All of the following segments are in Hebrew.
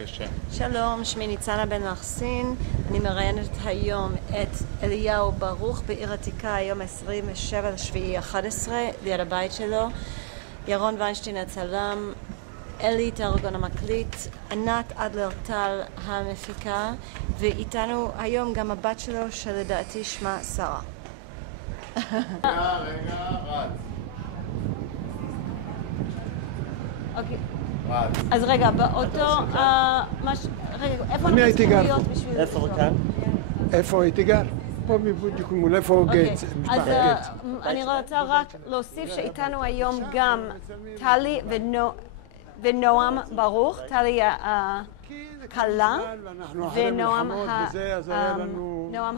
בבקשה. שלום, שמי ניצנה בן מחסין, אני מראיינת היום את אליהו ברוך בעיר עתיקה, היום 27/7/11, ליד הבית שלו. ירון ויינשטיין הצלם, אלי טרגון המקליט, ענת אדלר טל המפיקה, ואיתנו היום גם הבת שלו שלדעתי שמה שרה. רגע, רץ. אוקיי. רץ. אז רגע, באותו... רגע, איפה אנחנו צריכים להיות בשביל... איפה כאן? איפה הייתי גר? פה בדיוק מול איפה גץ, אז אני רוצה רק להוסיף שאיתנו היום גם טלי ונועם ברוך, טלי הכלה ונועם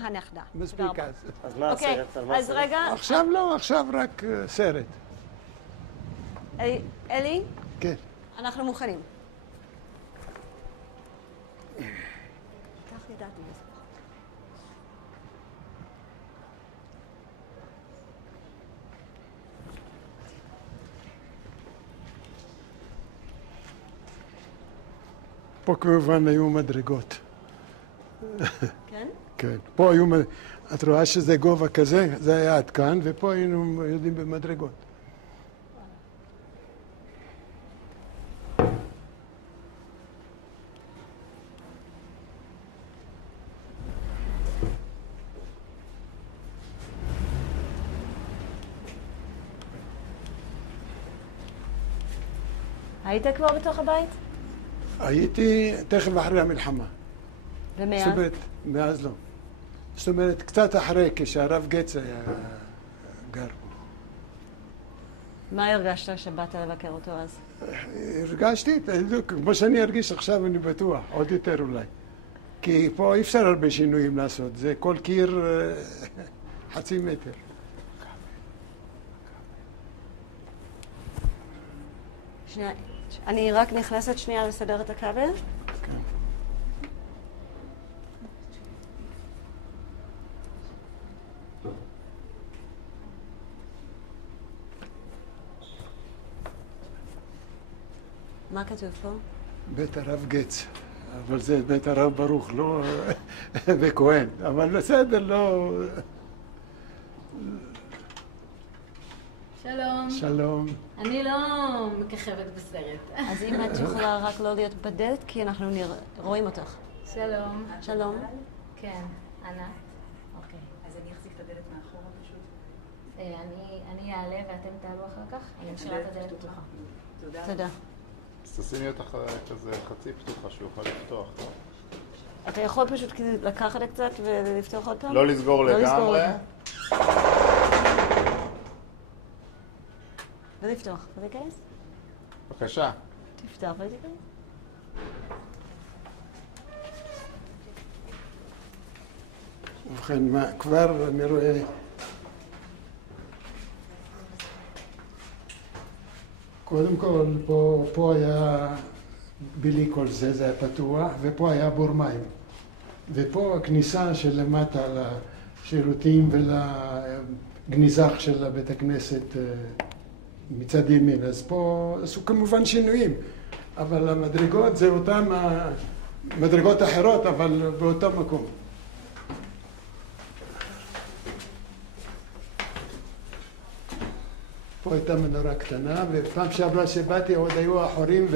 הנכדה. מספיק אז. אז מה הסרט? אז רגע... עכשיו לא, עכשיו רק סרט. אלי? כן. אנחנו מוכנים. כך ידעתי את זה. פה כמובן היו מדרגות. כן? כן. פה היו, את רואה שזה גובה כזה, זה היה עד כאן, ופה היינו יודעים במדרגות. היית כבר בתוך הבית? הייתי תכף אחרי המלחמה. ומאז? זאת אומרת, מאז לא. זאת אומרת, קצת אחרי, כשהרב גץ היה גר פה. מה הרגשת שבאת לבקר אותו אז? הרגשתי, כמו שאני ארגיש עכשיו, אני בטוח, עוד יותר אולי. כי פה אי אפשר הרבה שינויים לעשות, זה כל קיר חצי מטר. שנייה, אני רק נכנסת שנייה לסדר את הכבל. כן. מה כתוב פה? בית הרב גץ, אבל זה בית הרב ברוך, לא וכהן, אבל בסדר, לא... שלום. שלום. אני לא מככבת בסרט. אז אם את יכולה רק לא להיות בדלת, כי אנחנו רואים אותך. שלום. שלום. כן, ענת. אוקיי. אז אני אחזיק את הדלת מאחורה פשוט. אני אעלה ואתם תעלו אחר כך? אני משאירה את הדלת פתוחה. תודה. אז תשימי אותך כזה חצי פתוחה שהוא יוכל לפתוח. אתה יכול פשוט לקחת קצת ולפתוח עוד פעם? לא לסגור לגמרי. ולפתוח, ולהיכנס? בבקשה. תפתח ולהיכנס. ובכן, כבר אני רואה... קודם כל, פה היה, בלי כל זה, זה היה פתוח, ופה היה בור מים. ופה הכניסה של למטה לשירותים ולגניזך של בית הכנסת מצד ימין. אז פה עשו כמובן שינויים, אבל המדרגות זה אותם, מדרגות אחרות, אבל באותו מקום. פה הייתה מנורה קטנה, ופעם שעברה שבאתי עוד היו החורים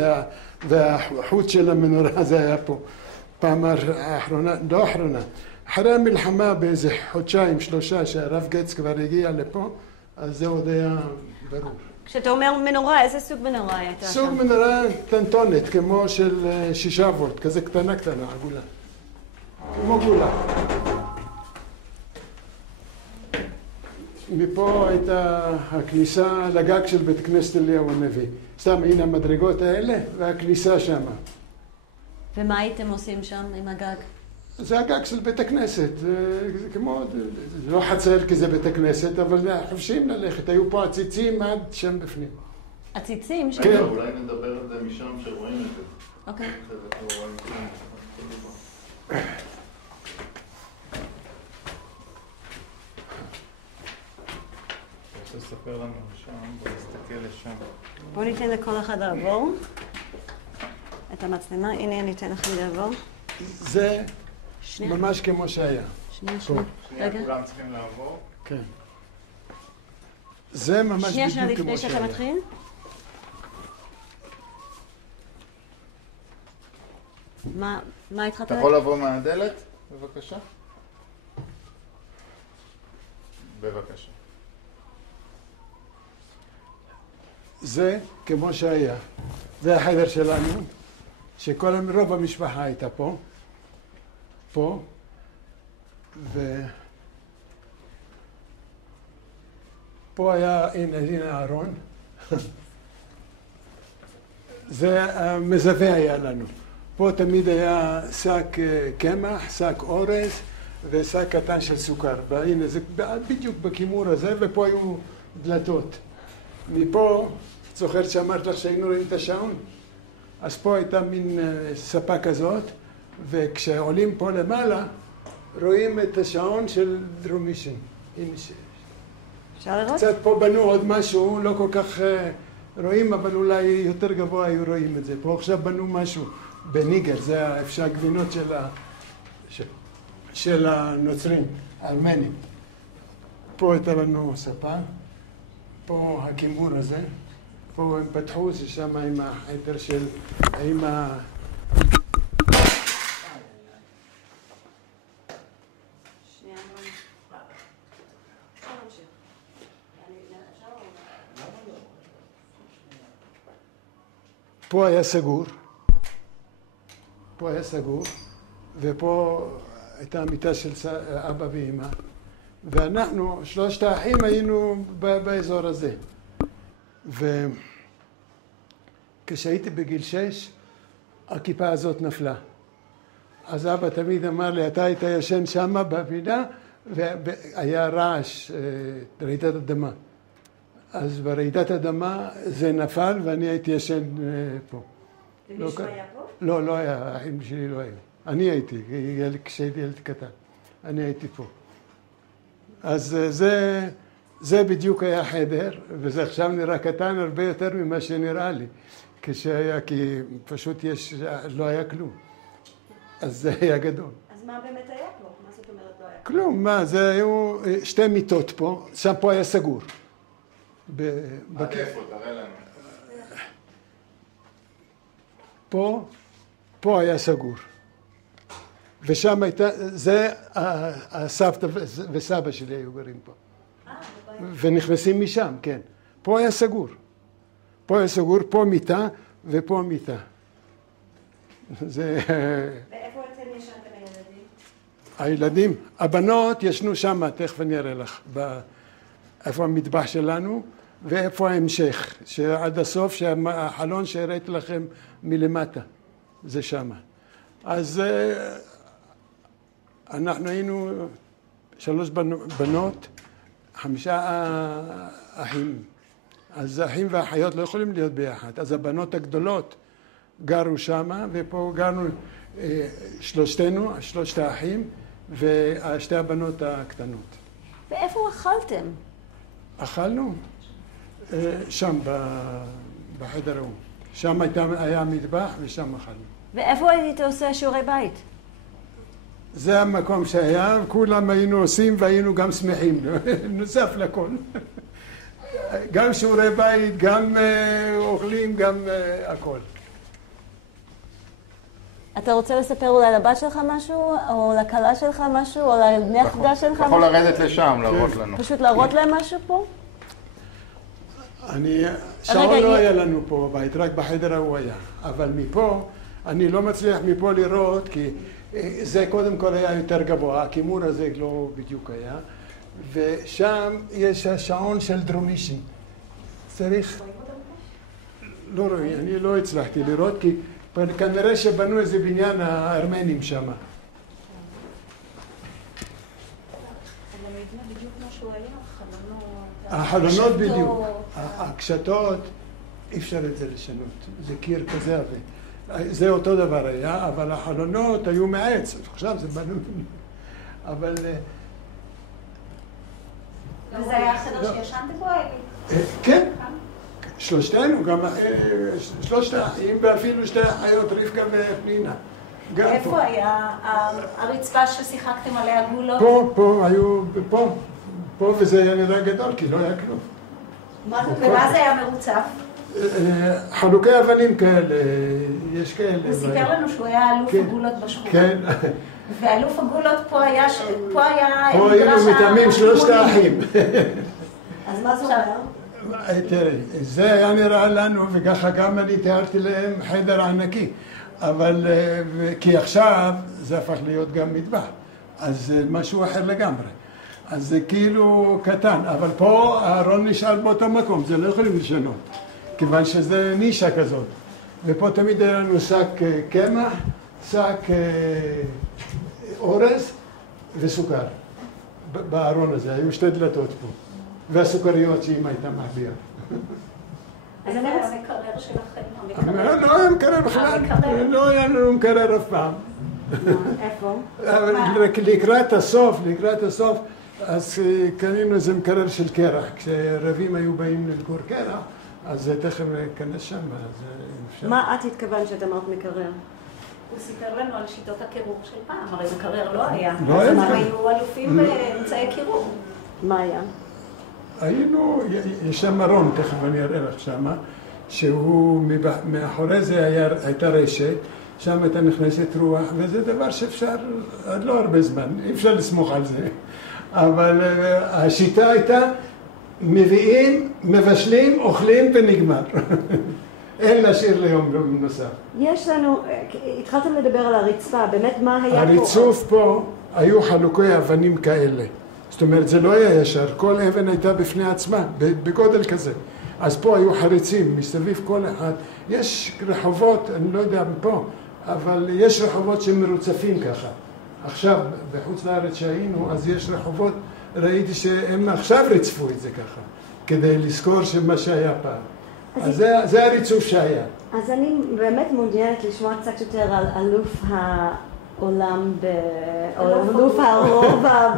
והחוט של המנורה זה היה פה. פעם האחרונה, לא האחרונה, אחרי המלחמה באיזה חודשיים, 3, שהרב גץ כבר הגיע לפה, אז זה עוד היה ברור. כשאתה אומר מנורה, איזה סוג מנורה הייתה שם? סוג מנורה טנטונת, כמו של 6 וולט, כזה קטנה, עגולה. כמו גולה. מפה הייתה הכניסה לגג של בית כנסת אליהו הנביא. סתם, הנה המדרגות האלה והכניסה שמה. ומה הייתם עושים שם עם הגג? זה הגג של בית הכנסת, זה כמו, זה לא חצר כי זה בית הכנסת, אבל חופשיים ללכת, היו פה עציצים עד שם בפנים. עציצים? כן. אולי נדבר על זה משם שרואים את זה. אוקיי. תספר לנו שם, בוא נסתכל לשם. בואו ניתן לכל אחד לעבור. את המצלמה. הנה אני אתן לך לדבר. זה ממש כמו שהיה. שנייה. רגע. כולם צריכים לעבור. כן. זה ממש בדיוק כמו שהיה. לפני שאתה מתחיל. מה התחלת? אתה יכול לבוא מהדלת, בבקשה? בבקשה. זה כמו שהיה. זה החדר שלנו, רוב המשפחה הייתה פה, פה היה, הנה הארון. זה המזווה היה לנו. פה תמיד היה שק קמח, שק אורז ושק קטן של סוכר. והנה, זה בדיוק בכימור הזה, ופה היו דלתות. מפה, זוכרת שאמרת לך שהיינו רואים את השעון? אז פה הייתה מין ספה כזאת, וכשעולים פה למעלה, רואים את השעון של דרומישן. אפשר לראות? קצת פה בנו עוד משהו, לא כל כך רואים, אבל אולי יותר גבוה היו רואים את זה. פה עכשיו בנו משהו בניגר, זה האפשר הגבינות של הנוצרים, הארמנים. פה הייתה לנו ספה, פה הכימור הזה, פה הם פתחו, זה שם עם החדר של, עם ה... פה היה סגור, ופה הייתה המיטה של אבא ואמא, ואנחנו, שלושת האחים, היינו באזור הזה. וכשהייתי בגיל 6, הכיפה הזאת נפלה. אז אבא תמיד אמר לי, אתה היית ישן שמה בפינה, והיה רעש, רעידת אדמה. אז ברעידת אדמה זה נפל, ואני הייתי ישן פה. ומישהו היה פה? לא, לא היה, האחים שלי לא היו. אני הייתי, כשהייתי ילד קטן. אני הייתי פה. אז זה בדיוק היה חדר, וזה עכשיו נראה קטן הרבה יותר ממה שנראה לי. כשהיה, כי פשוט לא היה כלום. אז זה היה גדול. אז מה באמת היה פה? מה זאת אומרת לא היה? כלום, מה, זה היו שתי מיטות פה, שם פה היה סגור. עד איפה? תראה לנו. פה היה סגור. ושם הייתה, זה הסבתא וסבא שלי היו גרים פה. ונכנסים משם, כן. פה היה סגור. פה מיטה ופה מיטה. זה... ואיפה אתם ישנתם הילדים? הילדים, הבנות ישנו שם, תכף אני אראה לך, איפה המטבח שלנו ואיפה ההמשך, שעד הסוף, שהחלון שהראיתי לכם מלמטה, זה שם. אז אנחנו היינו 3 בנות, 5 אחים. אז האחים והאחיות לא יכולים להיות ביחד. אז הבנות הגדולות גרו שם, ופה גרנו שלושתנו, 3 האחים, ושתי הבנות הקטנות. ואיפה אכלתם? אכלנו? שם, בחדר ההוא. שם היה מטבח ושם אכלנו. ואיפה היית עושה שיעורי בית? זה המקום שהיה, כולם היינו עושים והיינו גם שמחים, נוסף לכל. גם שיעורי בית, גם אוכלים, גם הכל. אתה רוצה לספר אולי לבת שלך משהו, או לכלה שלך משהו, או לנכדה שלך משהו? אתה יכול לרדת לשם, להראות לנו. פשוט להראות להם משהו פה? שעון לא היה לנו פה בבית, רק בחדר ההוא היה. אבל מפה, אני לא מצליח מפה לראות, כי זה קודם כל היה יותר גבוה, הכימור הזה לא בדיוק היה. ושם יש השעון של דרומישן. צריך... לא רואים, אני לא הצלחתי לראות, כי כנראה שבנו איזה בניין הארמנים שם. אבל המבנה בדיוק כמו שהוא היה, החלונות בדיוק. הקשתות, אי אפשר את זה לשנות. זה קיר כזה, זה אותו דבר היה, אבל החלונות היו מעץ. עכשיו זה בנו. אבל... וזה היה החדר שישנתם בו? כן. שלושתנו, גם שלושת האחים ואפילו שתי האחיות, רבקה ופנינה. איפה היה הרצפה ששיחקתם עליה גולות? פה, היו, פה וזה היה נראה גדול, כי לא היה כלום. ומה זה היה מרוצף? חלוקי אבנים כאלה, יש כאלה. הוא סיפר לנו שהוא היה אלוף הגולות בשכונה. כן. ואלוף הגולות פה היה... פה היינו מתאמים שלושת האחים. אז מה זה אומר? תראי, זה היה נראה לנו, וככה גם אני תיארתי להם חדר ענקי. אבל, כי עכשיו זה הפך להיות גם מטבח. אז זה משהו אחר לגמרי. אז זה כאילו קטן, אבל פה הארון נשאר באותו מקום, זה לא יכולים לשנות. כיוון שזה נישה כזאת. ופה תמיד היה לנו שק קמח, שק אורז וסוכר. בארון הזה, היו שתי דלתות פה. והסוכריות שאמא הייתה מחביאה. אז זה היה המקרר שלכם. לא היה מקרר בכלל, לא היה לנו מקרר אף פעם. איפה? לקראת הסוף, אז קנינו איזה מקרר של קרח. כשרבים היו באים למכור קרח, אז תכף ניכנס שם. מה את התכוונת שאת אמרת מקרר? הוא סיפר לנו על שיטות הקירור של פעם, הרי מקרר לא היה. לא היה. אז הם היו אלופים באמצעי קירור. מה היה? היינו, יש שם ארון, תכף אני אראה לך שמה, שהוא מאחורי זה הייתה רשת, שם הייתה נכנסת רוח, וזה דבר שאפשר, עד לא הרבה זמן, אי אפשר לסמוך על זה. אבל השיטה הייתה, מביאים, מבשלים, אוכלים ונגמר. אין להשאיר ליום נוסף. יש לנו, התחלתם לדבר על הרצפה, באמת מה היה פה? הריצוף פה היו חלוקי אבנים כאלה. זאת אומרת, זה לא היה ישר, כל אבן הייתה בפני עצמה, בגודל כזה. אז פה היו חריצים, מסביב כל אחד. יש רחובות, אני לא יודע פה, אבל יש רחובות שמרוצפים ככה. עכשיו, בחוץ לארץ שהיינו, אז יש רחובות, ראיתי שהם עכשיו ריצפו את זה ככה, כדי לזכור שמה שהיה פעם. אז זה הריצוף שהיה. אז אני באמת מעוניינת לשמוע קצת יותר על אלוף העולם, אלוף הרובע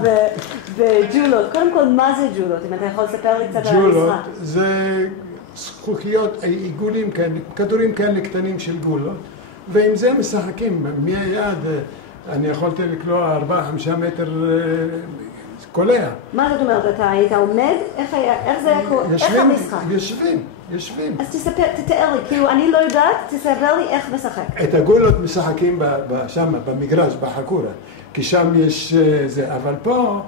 בג'ולות. קודם כל, מה זה ג'ולות? אם אתה יכול לספר לי קצת על המשחק. ג'ולות זה זכוכיות, עיגולים כאלה, כדורים כאלה קטנים של גולות, ועם זה משחקים. מהיד אני יכולתי לקלוע 4-5 מטר קולע. מה זאת אומרת? אתה היית עומד? איך זה היה קורה? איך המשחק? יושבים. אז תתאר לי, כאילו אני לא יודעת, תספר לי איך משחק. את הגולות משחקים שם, במגרש, בחקורה, כי שם יש זה, אבל פה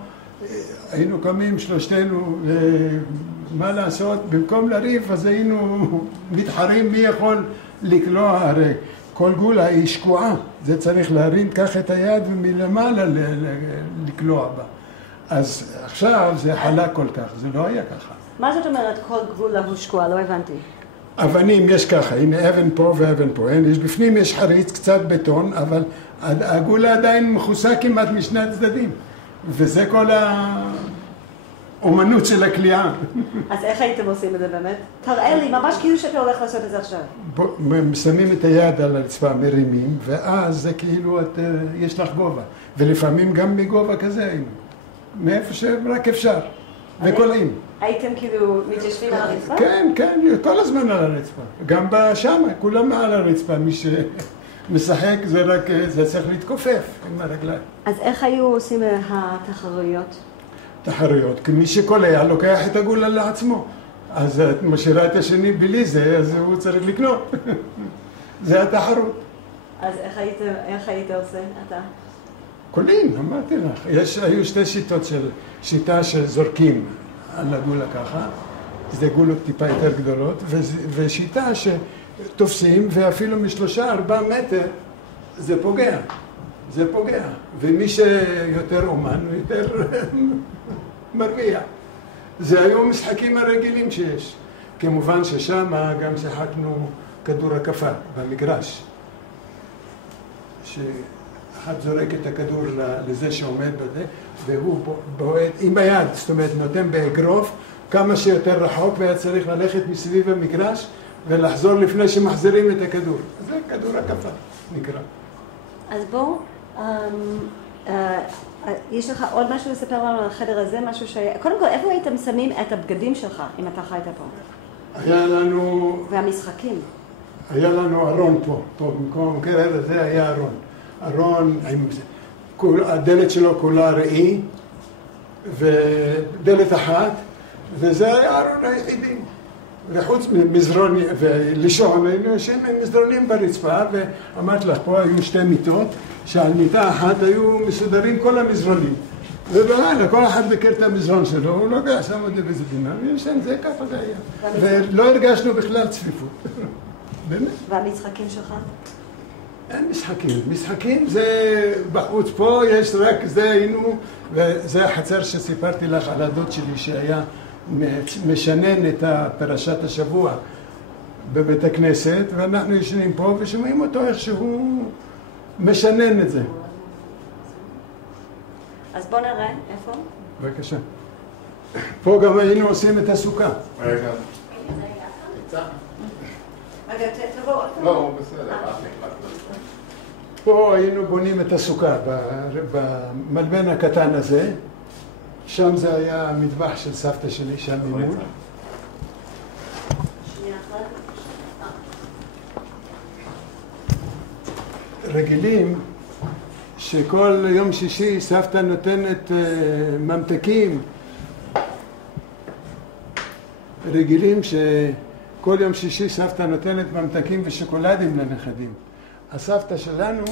היינו קמים שלושתנו, מה לעשות, במקום לריב, אז היינו מתחרים מי יכול לקלוע, הרי כל גולה היא שקועה, זה צריך להרים כך את היד ומלמעלה לקלוע בה. אז עכשיו זה חלק כל כך, זה לא היה ככה. מה זאת אומרת כל גבולה הוא שקועה? לא הבנתי. אבנים יש ככה, הנה אבן פה ואבן פה, יש בפנים יש חריץ, קצת בטון, אבל הגולה עדיין מכוסה כמעט משני הצדדים, וזה כל האומנות של הקליעה. אז איך הייתם עושים את זה באמת? תראה לי, ממש כאילו שאתה הולך לעשות את זה עכשיו. שמים את היד על הרצפה, מרימים, ואז זה כאילו יש לך גובה, ולפעמים גם מגובה כזה, מאיפה שרק אפשר. וקולעים. הייתם כאילו מתיישבים על הרצפה? כן, כן, כל הזמן על הרצפה. גם בשם, כולם על הרצפה. מי שמשחק זה צריך להתכופף עם הרגליים. אז איך היו עושים התחרויות? תחרויות, כי מי שקולע לוקח את הגולה לעצמו. אז את משאירה את השני בלי זה, אז הוא צריך לקנות. זה התחרות. אז איך היית עושה אתה? קולים, אמרתי לך. היו שתי שיטות שיטה שזורקים על הגולה ככה, זה גולות טיפה יותר גדולות, ושיטה שתופסים ואפילו מ3-4 מטר זה פוגע, ומי שיותר אומן הוא יותר מרוויח. זה היו משחקים הרגילים שיש. כמובן ששם גם שיחקנו כדור הקפה במגרש. אחד זורק את הכדור לזה שעומד בזה, והוא בועט עם היד, זאת אומרת נותן באגרוף כמה שיותר רחוק, והיה צריך ללכת מסביב המגרש ולחזור לפני שמחזירים את הכדור. זה כדור הקפה נקרא. אז בואו, יש לך עוד משהו לספר לנו על החדר הזה, משהו קודם כל, איפה הייתם שמים את הבגדים שלך אם אתה חיית פה? היה לנו... והמשחקים. היה לנו ארון פה, במקום המקרר הזה היה ארון. ארון, הדלת שלו כולה ראי, ודלת אחת, וזה היה הארון היחידי. וחוץ ממזרונים, ולישון, היינו יושבים עם מזרונים ברצפה, ואמרתי לך, פה היו שתי מיטות, שעל מיטה אחת היו מסודרים כל המזרונים. ובלילה, כל אחד מכיר את המזרון שלו, הוא נוגע, שם את זה באיזה פינה, וישן, זה ככה זה היה. ולא הרגשנו בכלל צפיפות. באמת? והמשחקים שלך? אין משחקים. משחקים זה בחוץ. פה יש רק זה היינו, וזה החצר שסיפרתי לך על הדוד שלי שהיה משנן את פרשת השבוע בבית הכנסת, ואנחנו ישנים פה ושומעים אותו איך שהוא משנן את זה. אז בוא נראה, איפה? בבקשה. פה גם היינו עושים את הסוכה. רגע. רגע, תבוא עוד פעם. לא, הוא בסדר. פה היינו בונים את הסוכה, במלבן הקטן הזה. שם זה היה המטבח של סבתא שלי, שם ממול. שנייה אחת. רגילים שכל יום שישי סבתא נותנת ממתקים. רגילים שכל יום שישי סבתא נותנת ממתקים ושוקולדים לנכדים. הסבתא שלנו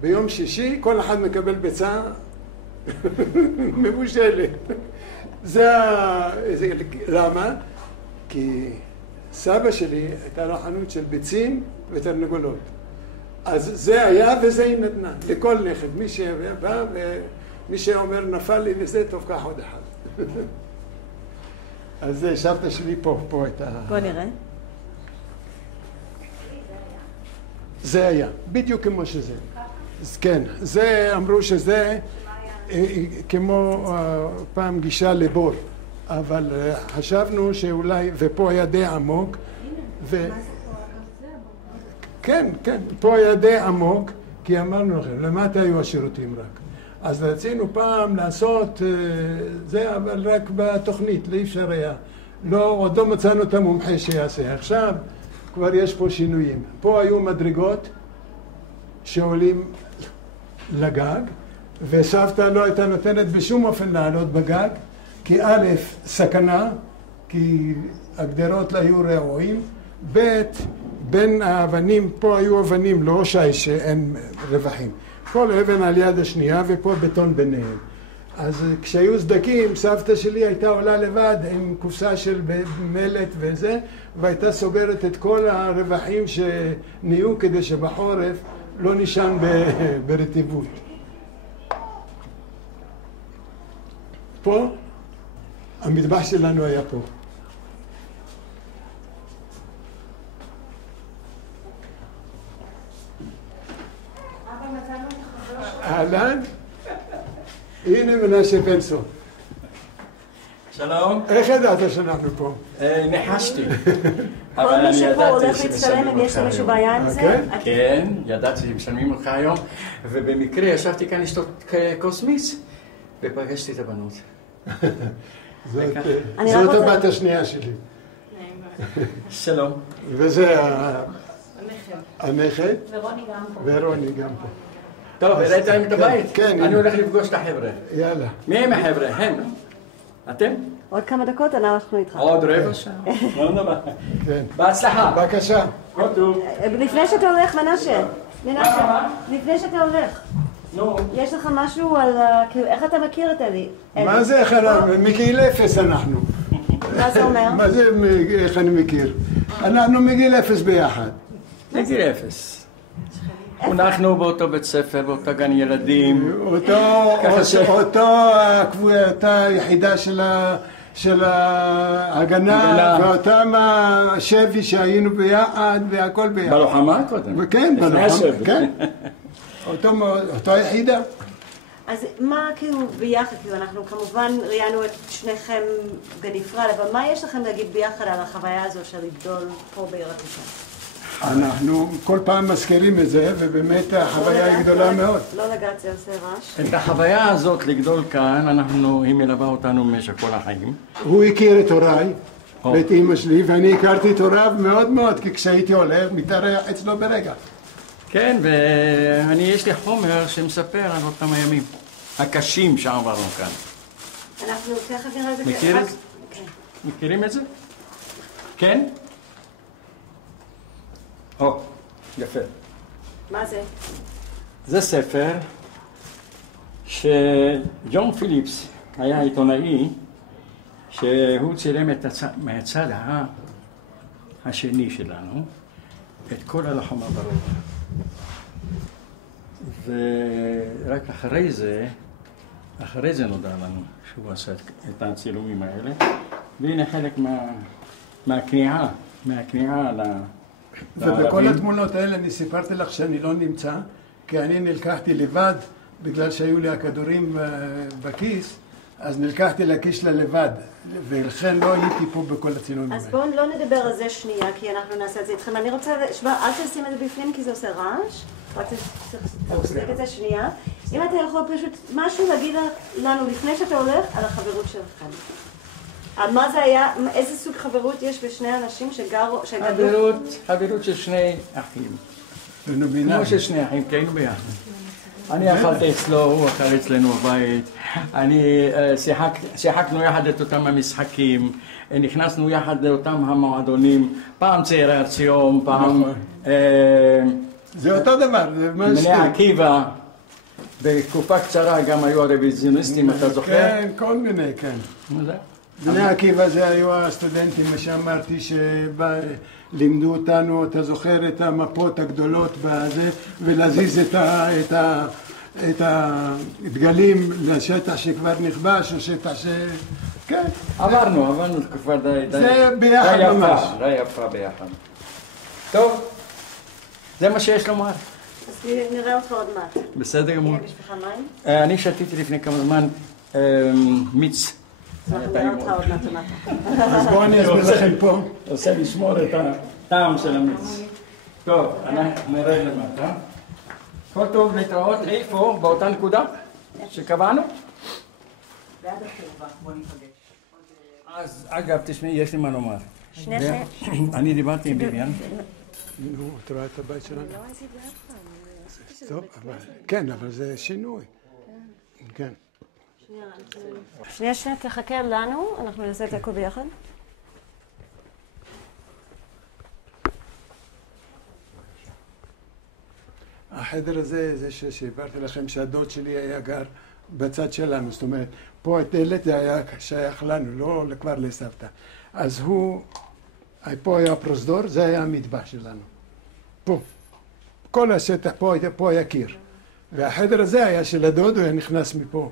ביום שישי כל אחד מקבל ביצה מבושלת. למה? כי סבא שלי הייתה לו חנות של ביצים ותרנגולות. אז זה היה וזה היא נתנה לכל נכד. מי שבא ומי שאומר נפל לי לזה, טוב קח עוד אחד. אז סבתא שלי פה הייתה... בוא נראה. זה היה, בדיוק כמו שזה. כן, זה אמרו שזה כמו פעם גישה לבור, אבל חשבנו שאולי, ופה היה די עמוק, כן, פה היה די עמוק, כי אמרנו לכם, למטה היו השירותים רק. אז רצינו פעם לעשות זה, אבל רק בתוכנית, לא אפשר היה. עוד לא מצאנו את המומחה שיעשה. עכשיו כבר יש פה שינויים. פה היו מדרגות שעולים לגג, וסבתא לא הייתה נותנת בשום אופן לעלות בגג, כי א', סכנה, כי הגדרות לא היו רעועים, ב', בין האבנים, פה היו אבנים, לא שיש שאין רווחים. כל אבן על יד השנייה ופה בטון ביניהם. אז כשהיו סדקים, סבתא שלי הייתה עולה לבד עם קופסה של מלט וזה, והייתה סוגרת את כל הרווחים שנהיו כדי שבחורף לא נשען ברטיבות. פה, המטבח שלנו היה פה. אהלן, הנה מנשה פנסון. שלום. איך ידעת שאנחנו פה? נחשתי. כל מי שפה הולך להצטלם אם יש למישהו בעיה עם זה? כן, ידעתי שמשלמים אותך היום, ובמקרה ישבתי כאן לשתות כוס מיץ, ופגשתי את הבנות. זאת הבת השנייה שלי. שלום. וזה הנכד. ורוני גם פה. ורוני גם פה. טוב, הראית להם את הבית? כן. אני הולך לפגוש את החבר'ה. יאללה. מי הם החבר'ה? הם? אתם? עוד כמה דקות אנחנו איתך. עוד רבע שעה. לא נורא. כן. בהצלחה. בבקשה. כל טוב. לפני שאתה הולך, מנשה, לפני שאתה הולך, נו. יש לך משהו על, כאילו, איך אתה מכיר את אלי? מה זה איך אנחנו? מגיל אפס אנחנו. מה זה אומר? מה זה איך אני מכיר? אנחנו מגיל אפס ביחד. מגיל אפס. חונכנו באותו בית ספר, באותה גן ילדים. אותה יחידה של ההגנה, ואותם השבי שהיינו ביחד והכל ביחד. בלוחמה קודם. כן, בלוחמה, כן. אותו יחידה. אז מה כאילו ביחד, כאילו אנחנו כמובן ראיינו את שניכם בנפרד, אבל מה יש לכם להגיד ביחד על החוויה הזו של לגדול פה בעיר העתיקה? אנחנו כל פעם מזכירים את זה, ובאמת החוויה היא גדולה מאוד. לא לגעת, זה עושה רעש. את החוויה הזאת לגדול כאן, היא מלווה אותנו במשך כל החיים. הוא הכיר את הוריי, ואת אמא שלי, ואני הכרתי את הוריו מאוד מאוד, כי כשהייתי עולה, מתארח אצלו ברגע. כן, ואני יש לי חומר שמספר על אותם הימים הקשים שעברנו כאן. אנחנו תכף נראה את זה. מכיר את זה? מכירים את זה? כן? יפה. מה זה? זה ספר שג'ון פיליפס היה עיתונאי שהוא צילם מהצד השני שלנו את כל הלוחמה ברובע. ורק אחרי זה נודע לנו שהוא עשה את הצילומים האלה. והנה חלק מהכניעה לערבים. ובכל התמונות האלה אני סיפרתי לך שאני לא נמצא, כי אני נלקחתי לבד, בגלל שהיו לי הכדורים בכיס, אז נלקחתי לכיס לבד, ולכן לא הייתי פה בכל הצילומים האלה. אז בואו לא נדבר על זה שנייה, כי אנחנו נעשה את זה איתכם. אני רוצה, אל תשים את זה בפנים, כי זה עושה רעש. רק תחזיק את זה שנייה. אם אתה יכול פשוט משהו להגיד לנו לפני שאתה הולך על החברות שלכם. מה זה היה, איזה סוג חברות יש בשני אנשים שגדלו? חברות של שני אחים. כמו של שני אחים, כי היינו ביחד. אני אכלתי אצלו, הוא אכל אצלנו בבית. שיחקנו יחד את אותם המשחקים. נכנסנו יחד לאותם המועדונים. פעם צעירי ארציום, פעם... זה אותו דבר. בני עקיבא. בתקופה קצרה גם היו הרוויזיוניסטים, אתה זוכר? כן, כל מיני, כן. מה זה? בני עקיבא זה היו הסטודנטים, מה שאמרתי, שלימדו אותנו, אתה זוכר את המפות הגדולות בזה, ולהזיז את הדגלים לשטח שכבר נכבש, או שטח ש... כן. עברנו תקופה די... זה ביחד ממש. די יפה ביחד. טוב, זה מה שיש לומר. אז נראה אותך עוד מעט. בסדר גמור. יש לך מים? אני שתיתי לפני כמה זמן מיץ. אנחנו נראה אותך עוד מעט למטה. אז בואו אני אסביר לכם פה. רוצה לשמור את הטעם של המיץ. טוב, נראה למטה. כל טוב, להתראות. איפה? באותה נקודה שקבענו? ועד הקרבה, בוא ניפגש. אז אגב, תשמעי, יש לי מה לומר. שנייה. אני דיברתי עם ביביאן. נו, את רואה את הבית שלנו? טוב, כן, אבל זה שינוי. כן. שנייה, תחכה לנו, אנחנו נעשה את הכל ביחד. החדר הזה, זה שהסברתי לכם שהדוד שלי היה גר בצד שלנו, זאת אומרת, פה הטלת זה היה שייך לנו, לא כבר לסבתא. אז פה היה פרוזדור, זה היה המטבח שלנו. פה. כל השטח פה היה קיר. והחדר הזה היה של הדוד, הוא היה נכנס מפה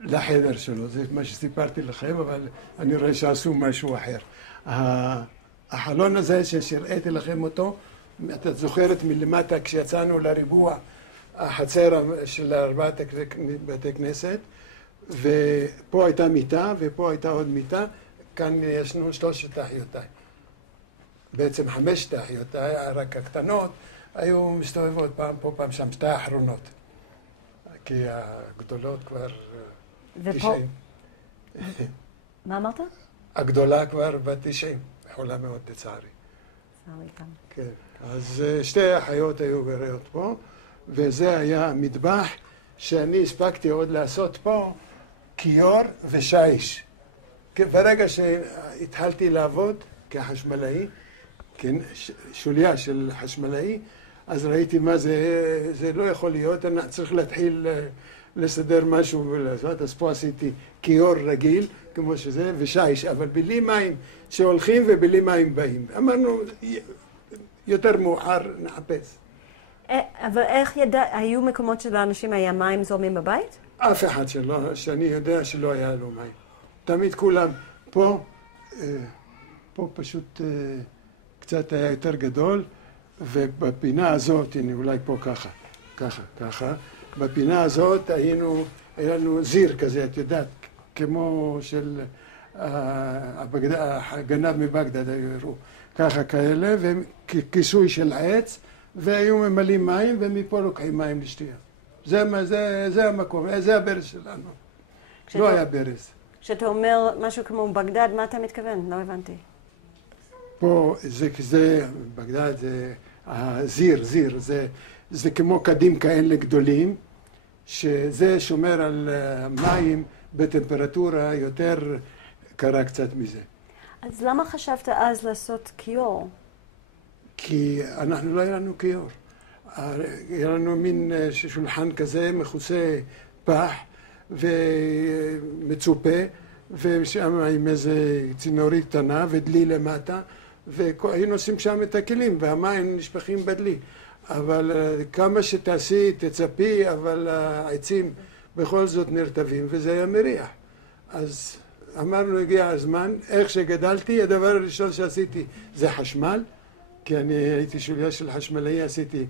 לחדר שלו. זה מה שסיפרתי לכם, אבל אני רואה שעשו משהו אחר. החלון הזה שהראיתי לכם אותו, אתה זוכרת מלמטה כשיצאנו לריבוע החצר של 4 בתי כנסת, ופה הייתה מיטה ופה הייתה עוד מיטה, כאן ישנו 3 אחיותיי. בעצם 5 אחיותיי, רק הקטנות, היו מסתובבות פעם פה פעם שם, 2 האחרונות. כי הגדולות כבר 90. מה אמרת? הגדולה כבר ב-90, חולה מאוד לצערי. כן, אז 2 אחיות היו גרות פה, וזה היה המטבח שאני הספקתי עוד לעשות פה כיור ושיש. ברגע שהתחלתי לעבוד כחשמלאי, כן, שוליה של חשמלאי, אז ראיתי מה זה לא יכול להיות, אני צריך להתחיל לסדר משהו ולעשות, אז פה עשיתי כיור רגיל, כמו שזה, ושיש, אבל בלי מים שהולכים ובלי מים באים. אמרנו, יותר מאוחר נחפש. אבל איך היו מקומות שלאנשים היה מים זורמים בבית? אף אחד שאני יודע שלא היה לו מים. תמיד כולם פה פשוט קצת היה יותר גדול, ובפינה הזאת, הנה אולי פה ככה, בפינה הזאת היה לנו זיר כזה, את יודעת, כמו של הגנב מבגדד, היו ככה כאלה, וכיסוי של עץ, והיו ממלאים מים, ומפה לוקחים מים לשתייה. זה המקום, זה הברז שלנו. לא היה ברז. כשאתה אומר משהו כמו בגדד, מה אתה מתכוון? לא הבנתי. פה זה בגדד, זה הזיר, זה כמו קדים כאלה גדולים, שזה שומר על מים בטמפרטורה יותר קרה קצת מזה. אז למה חשבת אז לעשות כיור? כי אנחנו לא היה לנו כיור. היה לנו מין שולחן כזה מכוסה פח ומצופה, ושם עם איזה צינורית קטנה ודלי למטה, והיינו עושים שם את הכלים, והמים נשפכים בדלי. אבל כמה שתעשי, תצפי, אבל העצים בכל זאת נרטבים, וזה היה מריח. אז אמרנו, הגיע הזמן, איך שגדלתי, הדבר הראשון שעשיתי זה חשמל, כי אני הייתי שוליה של חשמלאי, עשיתי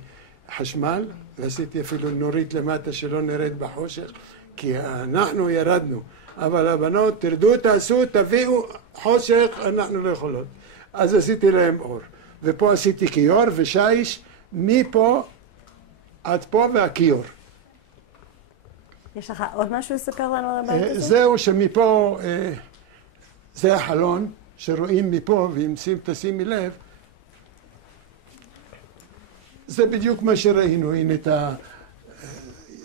חשמל, ועשיתי אפילו נורית למטה שלא נרד בחושך, כי אנחנו ירדנו, אבל הבנות, תרדו, תעשו, תביאו חושך, אנחנו לא יכולות. אז עשיתי להם אור. ופה עשיתי כיור ושיש, מפה עד פה והכיור. יש לך עוד משהו לספר לנו על הבית הזה? זהו שמפה, זה החלון שרואים מפה, ואם תשימי לב, זה בדיוק מה שראינו. הנה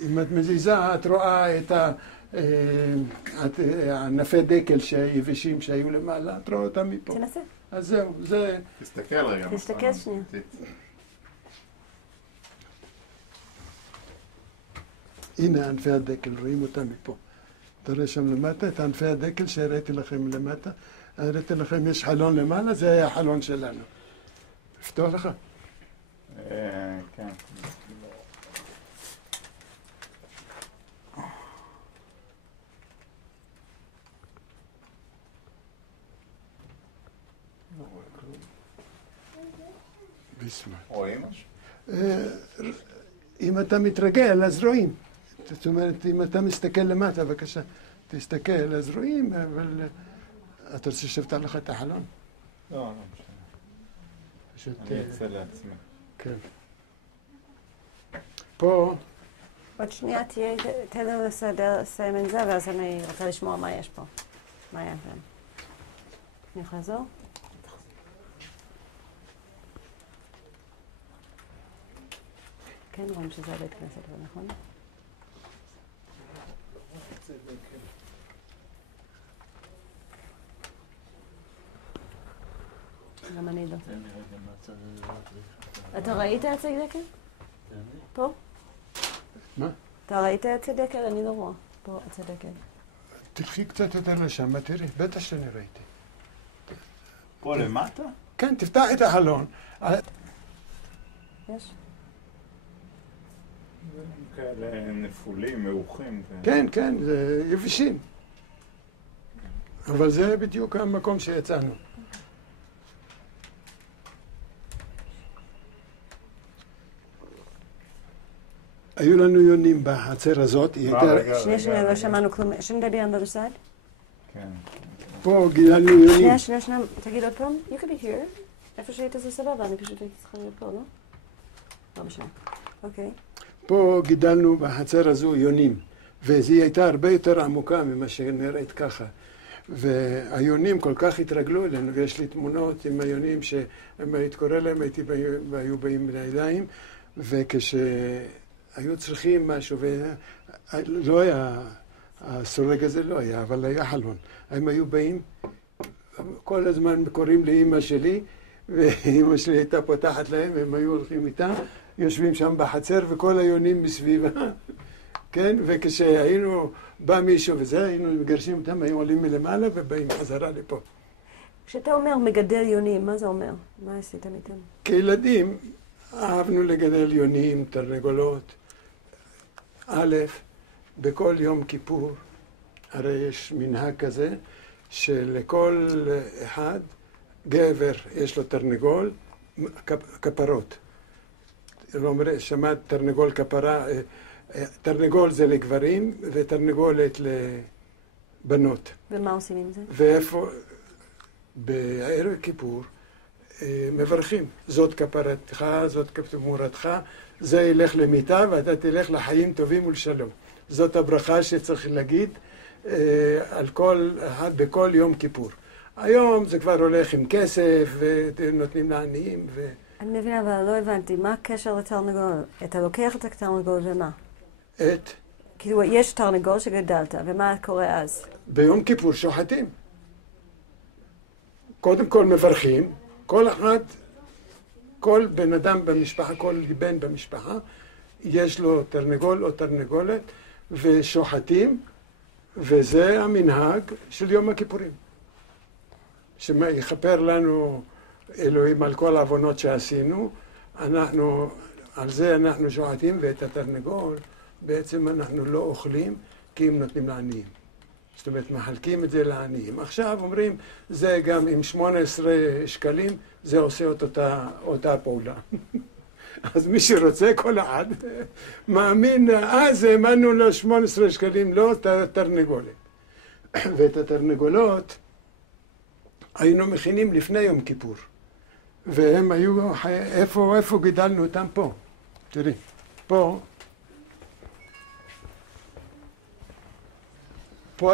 אם את מזיזה, את רואה את הענפי דקל היבשים שהיו למעלה, את רואה אותם מפה. תנסה. אז זהו, זה... תסתכל רגע. תסתכל שנייה. הנה ענפי הדקל, רואים אותם מפה. תראה שם למטה את ענפי הדקל שהראיתי לכם למטה. הראיתי לכם, יש חלון למעלה, זה היה החלון שלנו. לפתוח לך? כן. רואים משהו? אם אתה מתרגל, אז רואים. זאת אומרת, אם אתה מסתכל למטה, בבקשה, תסתכל, אז רואים, אבל... אתה רוצה שפתח לך את החלון? לא, לא משנה. אני אצא לעצמי. כן. פה... עוד שנייה תן לנו לסיים את זה, ואז אני רוצה לשמוע מה יש פה. מה היה שם? אני יכולה לחזור? כן, רואים שזה הבית כנסת, נכון? גם אני לא. אתה ראית את צדקל? פה? מה? אתה ראית את צדקל? אני לא רואה. פה צדקל. תלכי קצת יותר לשם, תראי, בטח שאני ראיתי. פה למטה? כן, תפתח את החלון. יש? כאלה נפולים, מעוכים. כן, כן, זה יבשים. אבל זה בדיוק המקום שיצאנו. היו לנו יונים בחצר הזאת. שנייה, לא שמענו כלום. Shouldn't I be on the other side? כן. פה גידלנו יונים. שנייה, תגיד עוד פעם. You could be here. איפה שהיית זה סבבה, אני פשוט הייתי צריכה להיות פה, לא? לא משנה. אוקיי. פה גידלנו בחצר הזו יונים, והיא הייתה הרבה יותר עמוקה ממה שנראית ככה. והיונים כל כך התרגלו אלינו, ויש לי תמונות עם היונים שהם התקורא להם, והיו באים לידיים, וכשהיו צריכים משהו, ולא היה, הסורג הזה לא היה, אבל היה חלון. הם היו באים, כל הזמן קוראים לאמא שלי, ואמא שלי הייתה פותחת להם, הם היו הולכים איתה, יושבים שם בחצר וכל היונים מסביבה, כן? וכשהיינו, בא מישהו וזה, היינו מגרשים אותם, היו עולים מלמעלה ובאים חזרה לפה. כשאתה אומר מגדל יונים, מה זה אומר? מה עשיתם איתם? כילדים אהבנו לגדל יונים, תרנגולות. א', בכל יום כיפור, הרי יש מנהג כזה, שלכל אחד, גבר, יש לו תרנגול, כפרות. שמעת תרנגול כפרה, תרנגול זה לגברים ותרנגולת לבנות. ומה עושים עם זה? ואיפה, בערב כיפור, מברכים. זאת כפרתך, זאת כתמורתך, זה ילך למיטה ואתה תלך לחיים טובים ולשלום. זאת הברכה שצריך להגיד, בכל יום כיפור. היום זה כבר הולך עם כסף ונותנים לעניים. אני מבינה, אבל לא הבנתי, מה הקשר לתרנגול? אתה לוקח את התרנגול ומה? כאילו, יש תרנגול שגדלת, ומה קורה אז? ביום כיפור שוחטים. קודם כל מברכים, כל בן אדם במשפחה, כל בן במשפחה, יש לו תרנגול או תרנגולת, ושוחטים, וזה המנהג של יום הכיפורים. שיכפר לנו אלוהים על כל העוונות שעשינו, על זה אנחנו שוחטים, ואת התרנגול בעצם אנחנו לא אוכלים, כי הם נותנים לעניים. זאת אומרת, מחלקים את זה לעניים. עכשיו אומרים, זה גם עם 18 שקלים, זה עושה את אותה פעולה. אז מי שרוצה, כל אחד מאמין, אז האמנו לו 18 שקלים, לא תרנגולת. ואת התרנגולות היינו מכינים לפני יום כיפור. והם היו, איפה גידלנו אותם? פה. תראי, פה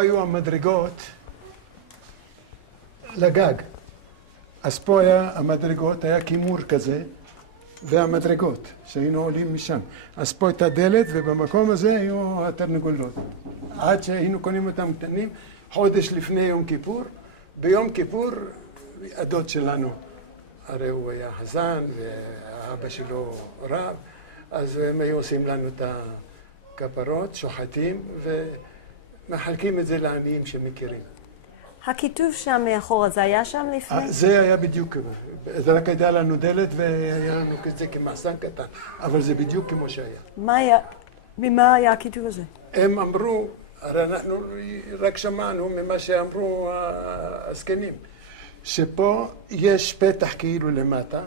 היו המדרגות לגג. אז פה היה המדרגות, היה כימור כזה, והמדרגות שהיינו עולים משם. אז פה הייתה דלת, ובמקום הזה היו התרנגולות. עד שהיינו קונים אותם קטנים, חודש לפני יום כיפור. ביום כיפור, הדוד שלנו, הרי הוא היה חזן, והאבא שלו רב, אז הם היו עושים לנו את הכפרות, שוחטים, ומחלקים את זה לעניים שמכירים. הכיתוב שם מאחורה, זה היה שם לפני? זה היה בדיוק, זה רק הייתה לנו דלת והיה לנו כזה כמחסן קטן, אבל זה בדיוק כמו שהיה. ממה היה הכיתוב הזה? הם אמרו, הרי אנחנו רק שמענו ממה שאמרו הזקנים, שפה יש פתח כאילו למטה.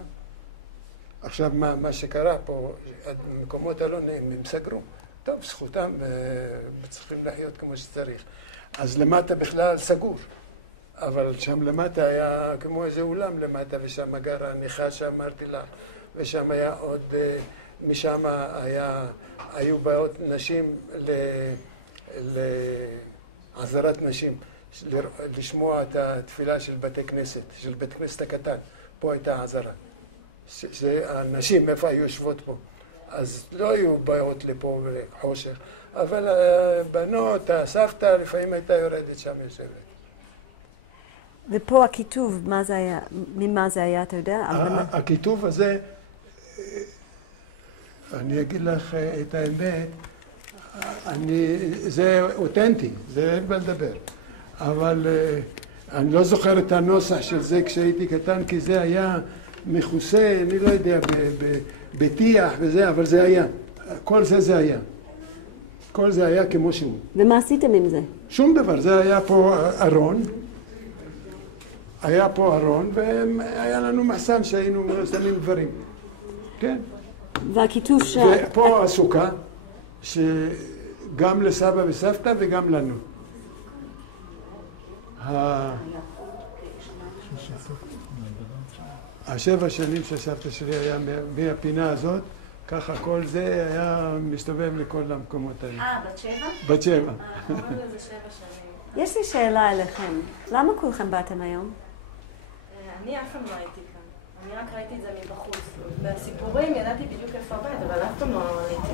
עכשיו מה שקרה פה, המקומות הלא נעים, הם סגרו. טוב, זכותם, צריכים לחיות כמו שצריך. אז למטה בכלל סגור. אבל שם למטה היה כמו איזה אולם למטה, ושם גרה הנכה שאמרתי לך, ושם היה עוד, משם היו באות נשים לעזרת נשים, לשמוע את התפילה של בתי כנסת, של בית כנסת הקטן. פה הייתה עזרה. הנשים, איפה היו יושבות פה? אז לא היו באות לפה חושך, אבל הבנות, הסבתא, לפעמים הייתה יורדת שם יושבת. ופה הכיתוב, מה זה היה? ממה זה היה, אתה יודע? הכיתוב הזה, אני אגיד לך את האמת, זה אותנטי, זה אין מה לדבר. אבל אני לא זוכר את הנוסח של זה כשהייתי קטן, כי זה היה מכוסה, אני לא יודע, בטיח וזה, אבל זה היה. כל זה היה. כל זה היה כמו שהוא. ומה עשיתם עם זה? שום דבר, זה היה פה ארון. היה פה ארון, והיה לנו מחסן שהיינו שמים דברים. כן. והכיתוב ופה הסוכה, שגם לסבא וסבתא וגם לנו. השבע שנים שסבתא שלי היה מהפינה הזאת, ככה כל זה היה מסתובב לכל המקומות האלה. בת 7? בת 7. אמרו לזה 7 שנים. יש לי שאלה אליכם. למה כולכם באתם היום? אני אף פעם לא הייתי כאן. אני רק ראיתי את זה מבחוץ. בסיפורים ידעתי בדיוק איפה הבית, אבל אף פעם לא הייתי.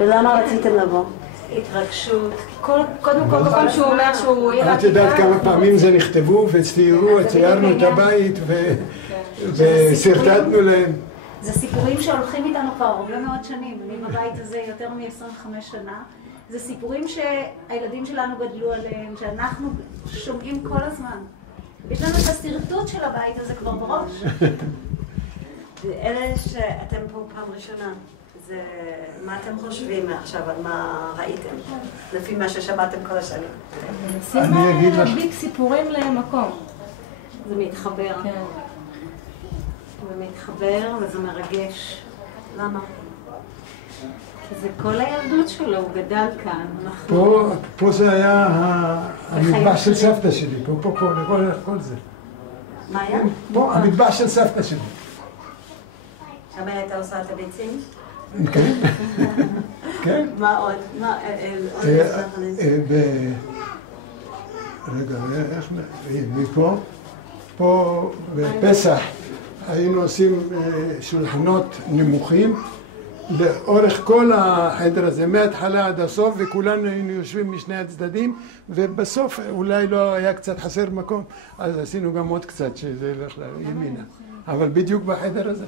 ולמה רציתם לבוא? התרגשות. קודם כל מקום שהוא אומר שהוא עיר עתיקה. את יודעת כמה פעמים זה נכתבו וציירו, ציירנו את הבית וסרטטנו להם. זה סיפורים שהולכים איתנו כבר הרבה מאוד שנים. אני בבית הזה יותר מ-25 שנה. זה סיפורים שהילדים שלנו גדלו עליהם, שאנחנו שומעים כל הזמן. יש לנו את הסרטוט של הבית הזה כבר בראש. אלה שאתם פה פעם ראשונה, מה אתם חושבים עכשיו על מה ראיתם? לפי מה ששמעתם כל השנים. אני אגיד לך. להדביק סיפורים למקום. זה מתחבר. כן. זה מתחבר וזה מרגש. למה? כי זה כל הילדות שלו, הוא גדל כאן. פה זה היה המטבח של סבתא שלי, פה, כל זה. מה היה? פה המטבח של סבתא שלי. שם הייתה עושה את הביצים? כן. כן. מה עוד? רגע, איך... מפה? פה בפסח היינו עושים שולחנות נמוכים לאורך כל החדר הזה, מההתחלה עד הסוף, וכולנו היינו יושבים משני הצדדים, ובסוף אולי לא היה קצת חסר מקום, אז עשינו גם עוד קצת שזה ילך לימינה. אבל בדיוק בחדר הזה,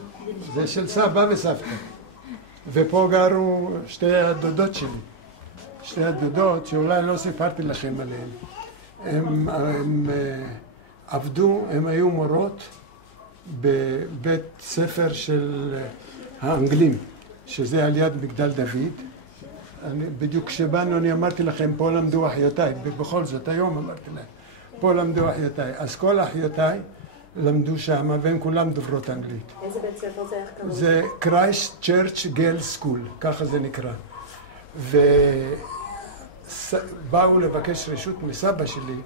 זה של סבא וסבתא. ופה גרו שתי הדודות שלי. שתי הדודות שאולי לא סיפרתי לכם עליהן. הם עבדו, הם היו מורות בבית ספר של האנגלים, שזה על יד מגדל דוד. בדיוק כשבאנו אני אמרתי לכם, פה למדו אחיותיי, בכל זאת היום אמרתי להם, פה למדו אחיותיי. אז כל אחיותיי למדו שם, והן כולם דוברות אנגלית. איזה בית ספר זה? איך קראו? זה Christ Church Girls School, ככה זה נקרא. ובאו לבקש רשות מסבא שלי,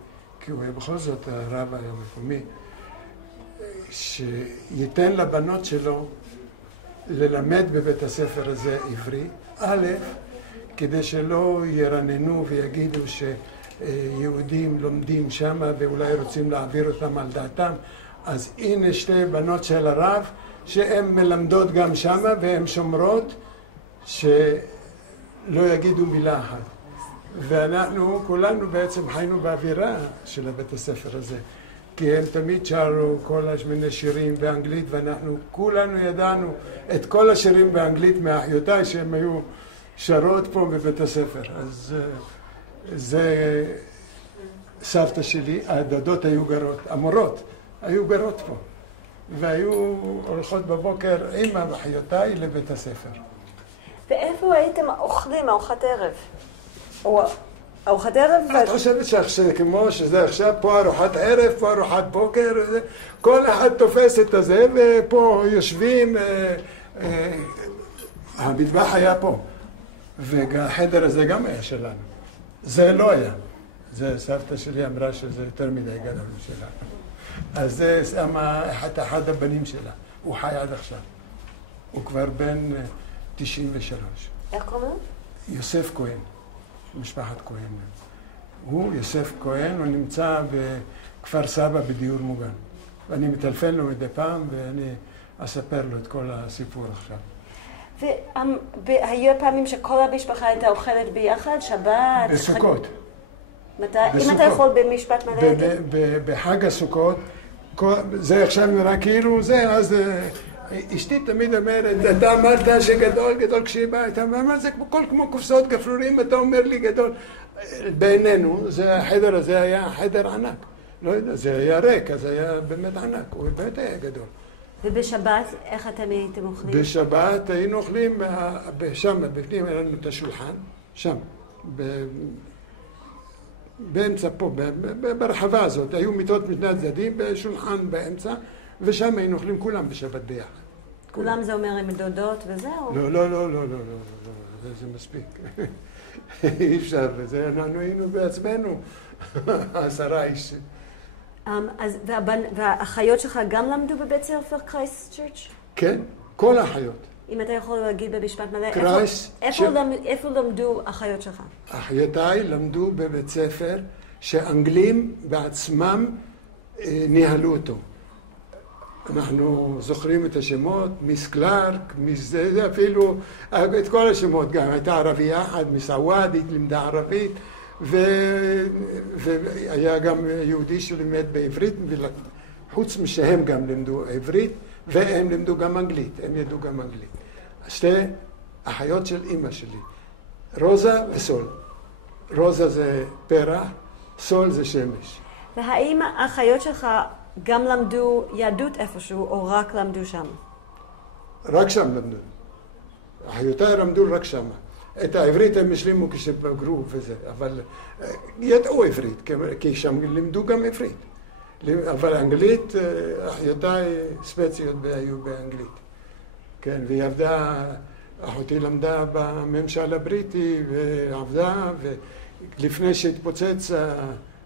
כי הוא היה בכל זאת הרב המקומי, שייתן לבנות שלו ללמד בבית הספר הזה עברי, א', כדי שלא ירננו ויגידו שיהודים לומדים שם ואולי רוצים להעביר אותם על דעתם. אז הנה שתי בנות של הרב שהן מלמדות גם שם והן שומרות שלא יגידו מילה אחת. ואנחנו כולנו בעצם חיינו באווירה של הבית הספר הזה, כי הם תמיד שרו כל מיני שירים באנגלית, ואנחנו כולנו ידענו את כל השירים באנגלית מאחיותיי שהם היו שרות פה בבית הספר. אז זה סבתא שלי, הדודות היו גרות, המורות היו גרות פה, והיו הולכות בבוקר עם אחיותיי לבית הספר. ואיפה הייתם אוכלים ארוחת ערב? או ארוחת ערב? את חושבת שכמו שזה עכשיו פה ארוחת ערב, פה ארוחת בוקר, כל אחד תופס את הזה, ופה יושבים, המטבח היה פה, והחדר הזה גם היה שלנו. זה לא היה. זה סבתא שלי אמרה שזה יותר מדי גדול שלה. אז זה שמה אחד הבנים שלה, הוא חי עד עכשיו. הוא כבר בן 93. איך קוראים לו? יוסף כהן, משפחת כהן. הוא יוסף כהן, הוא נמצא בכפר סבא בדיור מוגן. ואני מטלפן לו מדי פעם ואני אספר לו את כל הסיפור עכשיו. והיו פעמים שכל המשפחה הייתה אוכלת ביחד, שבת? בסוכות. אם אתה יכול במשפט מלא? בחג הסוכות, זה עכשיו נראה כאילו זה, אז אשתי תמיד אומרת, אתה אמרת שגדול, גדול כשהיא באה, אתה אומר, זה כמו קופסאות גפרורים, אתה אומר לי גדול. בעינינו, החדר הזה היה חדר ענק. לא יודע, זה היה ריק, אז היה באמת ענק, הוא באמת היה גדול. ובשבת, איך אתם הייתם אוכלים? בשבת היינו אוכלים שם, בפנים היה לנו את השולחן, שם, באמצע פה, ברחבה הזאת, היו מיטות משני הצדדים, בשולחן באמצע, ושם היינו אוכלים כולם בשבת ביחד. כולם זה אומר עם דודות וזהו? לא, זה מספיק. אי אפשר, אנחנו היינו בעצמנו 10 איש. אז והאחיות שלך גם למדו בבית ספר קרייסט צ'רץ'? כן, כל האחיות. אם אתה יכול להגיד במשפט מלא, איפה למדו אחיות שלך? אחיותיי למדו בבית ספר שאנגלים בעצמם ניהלו אותו. אנחנו זוכרים את השמות, מיס קלארק, זה אפילו, את כל השמות גם. הייתה ערבייה אחת, מיס עוואד, היא לימדה ערבית, והיה גם יהודי שלימד בעברית, חוץ משהם גם לימדו עברית, והם לימדו גם אנגלית, הם ידעו גם אנגלית. שתי אחיות של אמא שלי, רוזה וסול. רוזה זה פרח, סול זה שמש. והאם האחיות שלך גם למדו יהדות איפשהו, או רק למדו שם? רק שם למדו. אחיותיי למדו רק שם. את העברית הם השלימו כשבגרו וזה, אבל ידעו עברית, כי שם לימדו גם עברית. אבל אנגלית, אחיותיי ספציות היו באנגלית. כן, והיא עבדה, אחותי למדה בממשל הבריטי, ועבדה, ולפני שהתפוצץ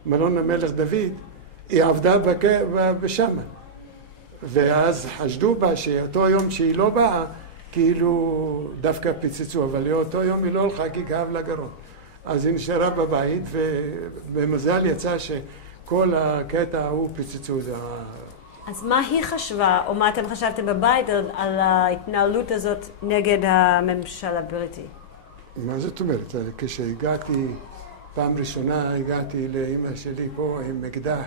מלון המלך דוד, היא עבדה בשמה. ואז חשדו בה שאותו יום שהיא לא באה, כאילו דווקא פיצצו, אבל אותו יום היא לא הולכה כי כאב לה גרון. אז היא נשארה בבית, ובמזל יצא שכל הקטע ההוא פיצצו את זה. אז מה היא חשבה, או מה אתם חשבתם בבית על ההתנהלות הזאת נגד הממשל הבריטי? מה זאת אומרת? כשהגעתי, פעם ראשונה הגעתי לאמא שלי פה עם אקדח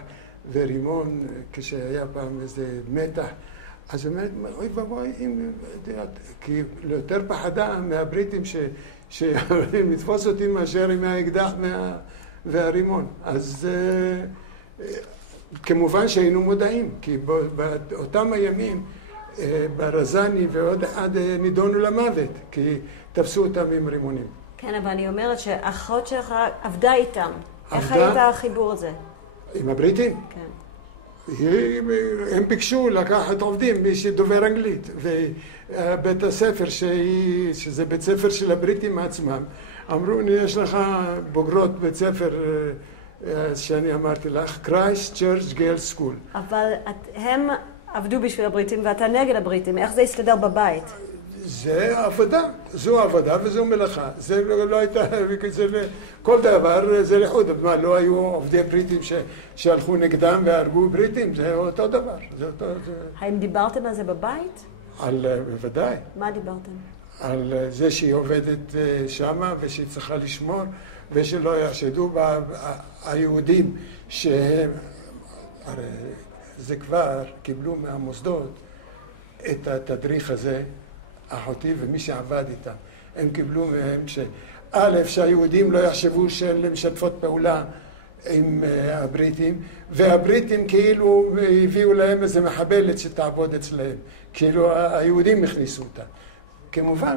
ורימון, כשהיה פעם איזה מתח, אז היא אומרת, אוי ואבוי, כי יותר פחדה מהבריטים שיכולים לתפוס אותי מאשר עם האקדח והרימון. אז כמובן שהיינו מודעים, כי באותם הימים ברזני ועוד אחד נידונו למוות, כי תפסו אותם עם רימונים. כן, אבל אני אומרת שאחות שלך עבדה איתם. איך הייתה החיבור הזה? עם הבריטים? כן. הם ביקשו לקחת עובדים, מי שדובר אנגלית, ובית הספר, שזה בית ספר של הבריטים עצמם, אמרו, יש לך בוגרות בית ספר שאני אמרתי לך, Christ Church Girls School. אבל הם עבדו בשביל הבריטים ואתה נגד הבריטים, איך זה הסתדר בבית? זה עבודה, זו עבודה וזו מלאכה. זה לא הייתה, כל דבר זה לחוד. מה, לא היו עובדי בריטים שהלכו נגדם והרגו בריטים? זה אותו דבר. האם דיברתם על זה בבית? בוודאי. מה דיברתם? על זה שהיא עובדת שמה ושהיא צריכה לשמור ושלא יחשדו בה היהודים שהם, הרי זה כבר קיבלו מהמוסדות את התדריך הזה, אחותי ומי שעבד איתם. הם קיבלו מהם שא' שהיהודים לא יחשבו שהם משתפות פעולה עם הבריטים, והבריטים כאילו הביאו להם איזה מחבלת שתעבוד אצלהם, כאילו היהודים הכניסו אותה. כמובן,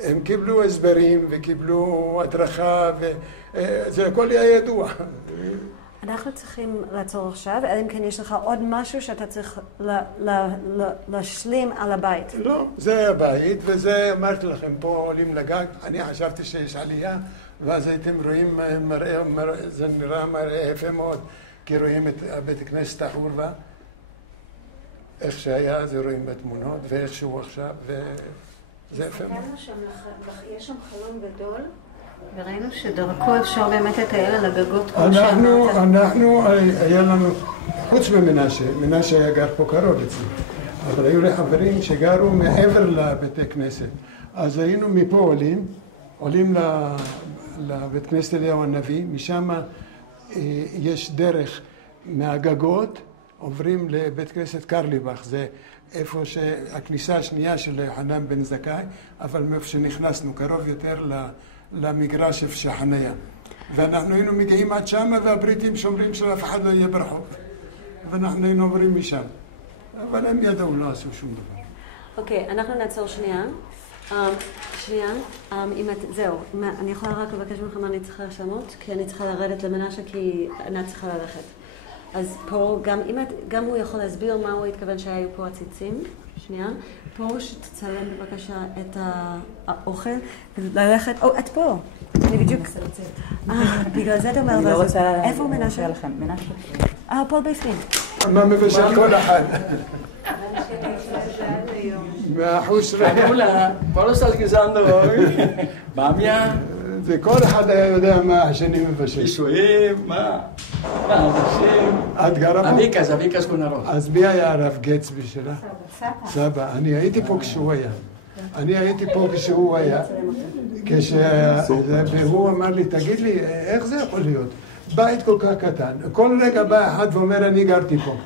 הם קיבלו הסברים וקיבלו הדרכה, וזה הכל היה ידוע. אנחנו צריכים לעצור עכשיו, אלא אם כן יש לך עוד משהו שאתה צריך להשלים על הבית. לא, זה הבית, וזה אמרתי לכם, פה עולים לגג, אני חשבתי שיש עלייה, ואז הייתם רואים מראה, זה נראה מראה יפה מאוד, כי רואים את בית הכנסת החורבה, איך שהיה, זה רואים בתמונות, ואיך שהוא עכשיו, וזה יפה מאוד. יש שם חלון גדול, וראינו שדרכו אפשר באמת לטייל על הגגות כמו שאמרת. אנחנו, היה לנו, חוץ ממנשה, מנשה היה גר פה קרוב אצלי, אבל היו לי חברים שגרו מעבר לבתי כנסת. אז היינו מפה עולים לבית כנסת אליהו הנביא, משם יש דרך מהגגות, עוברים לבית כנסת קרליבך, זה איפה שהכניסה השנייה של יוחנן בן זכאי, אבל מאיפה שנכנסנו, קרוב יותר למגרש איפה שהחניה. ואנחנו היינו מגיעים עד שמה, והבריטים שומרים שאף אחד לא יהיה ברחוב. ואנחנו היינו עוברים משם. אבל הם ידעו, לא עשו שום דבר. אוקיי, אנחנו נעצור שנייה. זהו, אני יכולה רק לבקש ממך מה אני צריכה לשנות, כי אני צריכה לרדת למנשה, כי אני צריכה ללכת. אז פה, גם הוא יכול להסביר מה הוא התכוון שהיו פה הציצים. שנייה. פה שתצלם בבקשה את האוכל, וללכת, את פה. אני בדיוק. בגלל זה אתה אומר, אני לא רוצה... איפה מנשה? מנשה. פה בפנים. מה מבשל כל אחד? מהחוש חנולה, פה סטס גזנדרוי, במיה. זה כל אחד היה יודע מה השני מבשל. נישואים, מה? אנשים. את גרה פה? אביקס קונרות. אז מי היה הרב גצבי שלה? סבא. אני הייתי פה כשהוא היה. והוא אמר לי, תגיד לי, איך זה יכול להיות? בית כל כך קטן. כל רגע בא אחד ואומר, אני גרתי פה.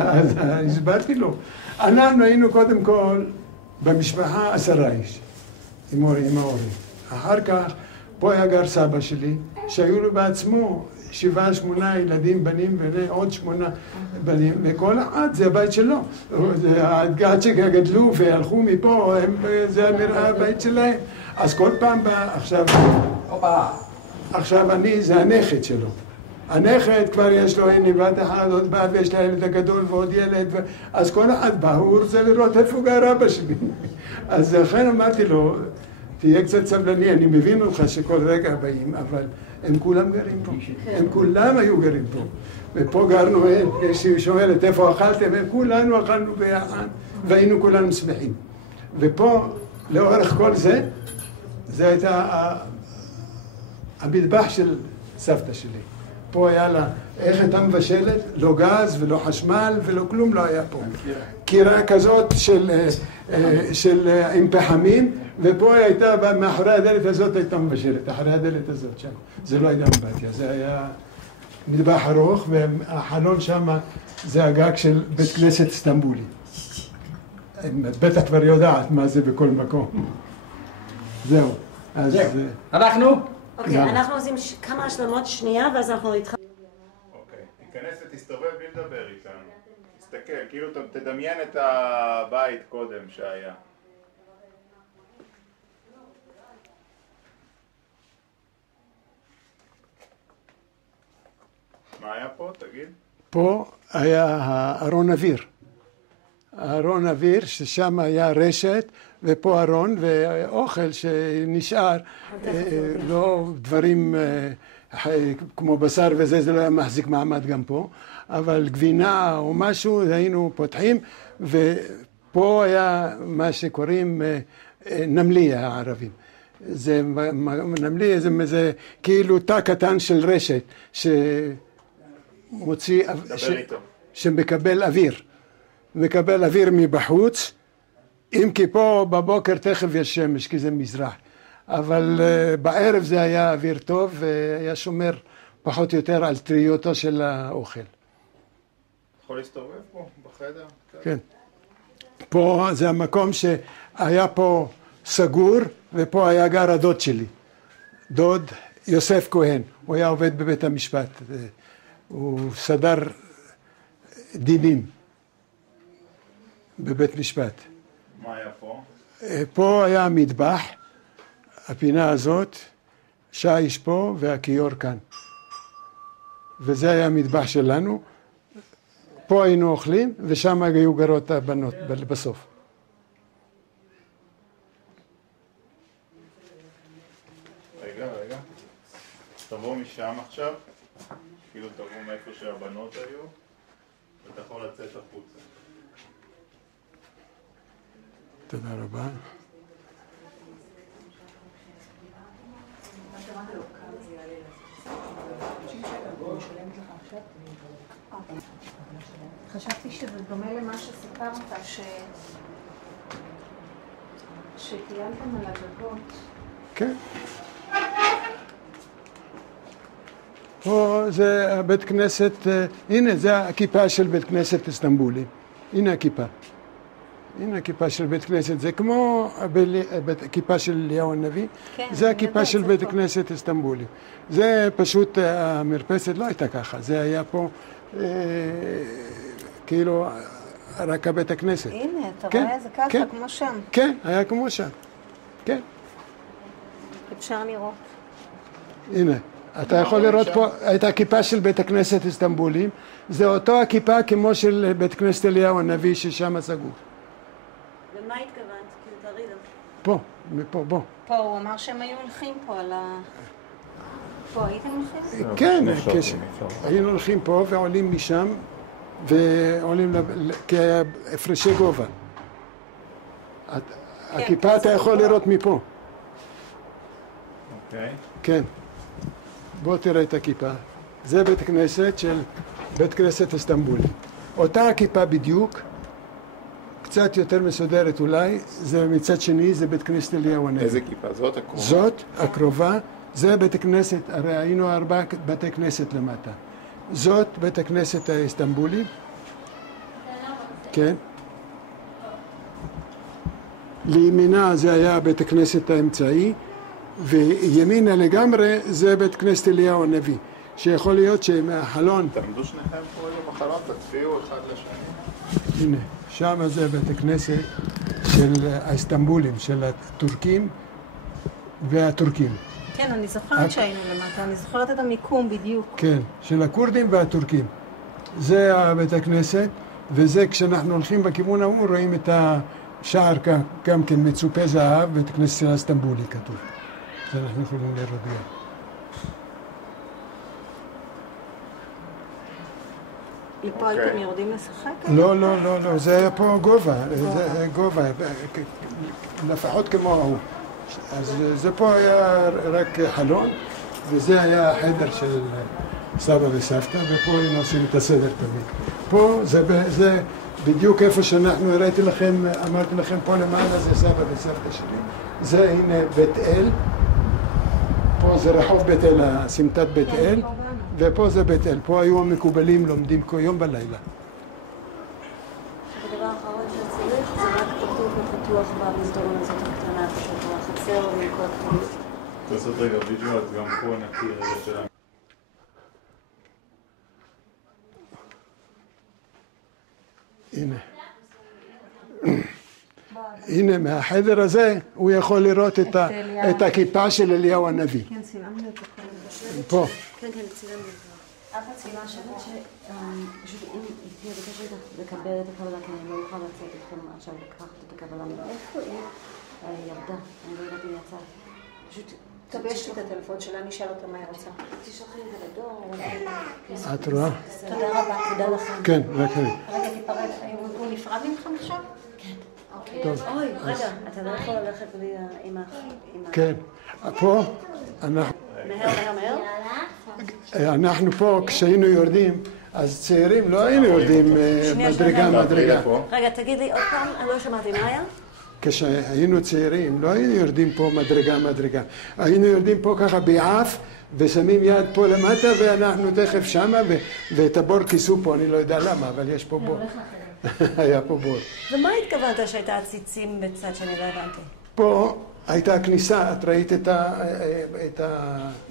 אז הסברתי לו. אנחנו היינו קודם כל במשפחה 10 איש, עם ההורים. אחר כך, פה היה גר סבא שלי, שהיו לו בעצמו 7-8 ילדים, בנים, ועוד 8 בנים, וכל אחד זה הבית שלו. עד שגדלו והלכו מפה, זה נראה הבית שלהם. אז כל פעם בא, עכשיו אני, זה הנכד שלו. הנכד כבר יש לו, הנה בת אחת, עוד בת, ויש לה ילד הגדול ועוד ילד, אז כל אחד בא, הוא רוצה לראות איפה גר אבא שלי. אז לכן אמרתי לו, תהיה קצת סבלני, אני מבין אותך שכל רגע באים, אבל הם כולם גרים פה. הם כולם היו גרים פה. ופה גרנו, כשהיא שואלת איפה אכלתם, כולנו אכלנו ביחד, והיינו כולנו שמחים. ופה, לאורך כל זה, זה הייתה המטבח של סבתא שלי. פה היה לה, איך הייתה מבשלת? לא גז ולא חשמל ולא כלום לא היה פה. קירה כזאת עם פחמים, ופה היא הייתה, מאחורי הדלת הזאת הייתה מבשלת, אחרי הדלת הזאת שם. זה לא הייתה אמבטיה, זה היה מטבח ארוך, והחלון שם זה הגג של בית כנסת סטמבולי. בטח כבר יודעת מה זה בכל מקום. זהו. אנחנו? אוקיי, אנחנו עושים כמה השלמות שנייה, ואז אנחנו נתחיל. אוקיי, תיכנס ותסתובב בלי לדבר איתנו. תסתכל, כאילו תדמיין את הבית קודם שהיה. מה היה פה? תגיד. פה היה הארון אוויר. הארון אוויר, ששם היה רשת, ופה ארון, ואוכל שנשאר, לא דברים כמו בשר וזה, זה לא היה מחזיק מעמד גם פה, אבל גבינה או משהו, היינו פותחים, ופה היה מה שקוראים נמלי הערבים. זה נמלי, זה כאילו תא קטן של רשת, שמוציא, שמקבל אוויר. מקבל אוויר מבחוץ, אם כי פה בבוקר תכף יש שמש, כי זה מזרח. אבל בערב זה היה אוויר טוב, והיה שומר פחות או יותר על טריותו של האוכל. יכול להסתובב פה בחדר? כן. פה זה המקום שהיה פה סגור, ופה היה גר הדוד שלי. דוד יוסף כהן, הוא היה עובד בבית המשפט. הוא סדר דינים בבית משפט. מה היה פה? פה היה המטבח, הפינה הזאת, שיש פה והכיור כאן. וזה היה המטבח שלנו. פה היינו אוכלים, ושם היו גרות הבנות בסוף. רגע. תבוא משם עכשיו, כאילו תבוא מאיפה שהבנות היו, ואתה יכול לצאת החוצה. תודה רבה. חשבתי שזה דומה למה שסיפרת, שטיילתם על הגגות. כן. פה זה הבית כנסת, הנה זה הכיפה של בית כנסת איסטנבולי. הנה הכיפה. הנה הכיפה של בית כנסת, זה כמו הכיפה של אליהו הנביא, כן, זה הכיפה של בית כנסת איסטנבולי. זה פשוט, המרפסת לא הייתה ככה, זה היה פה כאילו רק הבית הכנסת. הנה, אתה כן, רואה? זה ככה, כן, כמו שם. כן, היה כמו שם, כן. אפשר לראות. הנה, אתה יכול לראות פה את הכיפה של בית הכנסת איסטנבולי, זה אותו הכיפה כמו של בית כנסת אליהו הנביא ששם סגור. ומה התכוונת? כאילו תריד. פה, מפה, בוא. פה, הוא אמר שהם היו הולכים פה על ה... פה הייתם הולכים? כן, היינו הולכים פה ועולים משם, ועולים כהפרשי גובה. הכיפה אתה יכול לראות מפה. אוקיי. כן. בוא תראה את הכיפה. זה בית כנסת של בית כנסת איסטנבולי. אותה הכיפה בדיוק, קצת יותר מסודרת אולי, זה מצד שני, זה בית כנסת אליהו הנביא. איזה כיפה? זאת הקרובה? זאת הקרובה, זה בית הכנסת, הרי היינו 4 בתי כנסת למטה. זאת בית הכנסת האיסטנבולי. כן. לימינה זה היה בית הכנסת האמצעי, וימינה לגמרי זה בית כנסת אליהו הנביא, שיכול להיות שמהחלון... תעמדו שניכם פה בחלון, תצביעו אחד לשני. הנה, שם זה בית הכנסת של האיסטנבולים, של הטורקים והטורקים. כן, אני זוכרת שהיינו למטה, אני זוכרת את המיקום בדיוק. כן, של הכורדים והטורקים. זה בית הכנסת, וזה כשאנחנו הולכים בכיוון ההוא, רואים את השער גם כן מצופה זהב, בית הכנסת של האיסטנבולי כתוב. זה אנחנו יכולים לראות גם. לפה הייתם יורדים לשחק? לא, זה היה פה גובה, זה גובה, לפחות כמו ההוא. אז זה פה היה רק חלון, וזה היה החדר של סבא וסבתא, ופה היינו עושים את הסדר תמיד. פה זה בדיוק איפה שאנחנו הראיתי לכם, אמרתי לכם פה למעלה זה סבא וסבתא שלי. זה הנה בית אל, פה זה רחוב בית אל, סמטת בית אל, ופה זה בית אל. פה היו המקובלים לומדים כל יום בלילה. הדבר האחרון שצריך זה רק פתוח ופתוח במסדרון הזאת הקטנה, פשוט החצר ומכל הכתובים. לעשות רגע וידאו, אז גם פה נכיר רגע שלנו. הנה. הנה, מהחדר הזה הוא יכול לראות את הכיפה של אליהו הנביא. כן, צילמנו את הכל. פה. כן, כן, צילמנו את זה. אף הצילמה שבת שפשוט אם תהיה בקשר איתך לקבל את הקבלה, כי אני לא אוכל לצאת איתכם עכשיו לקחת את הקבלה. איפה היא ירדה? אני לא יודעת אם יצאה. פשוט... טוב, יש לי את הטלפון שלה, אני אשאל אותה מה היא רוצה. תשלחי את זה לדור. את רואה? תודה רבה. תודה לכם. כן, רק רגע. רגע, תיפרד. הוא נפרד ממך עכשיו? כן. אוי, רגע, אתה לא יכול ללכת בלי האמא. כן. פה אנחנו... אנחנו פה, כשהיינו יורדים, אז צעירים לא היינו יורדים מדרגה. רגע, תגיד לי עוד פעם, אני לא שמעתי, מה היה? כשהיינו צעירים, לא היינו יורדים פה מדרגה. היינו יורדים פה ככה ביעף, ושמים יד פה למטה, ואנחנו תכף שמה, ואת הבור כיסו פה, אני לא יודע למה, אבל יש פה בור. היה פה בור. ומה התכוונת שהייתה הציצים בצד שאני לא הבנתי? פה הייתה כניסה, את ראית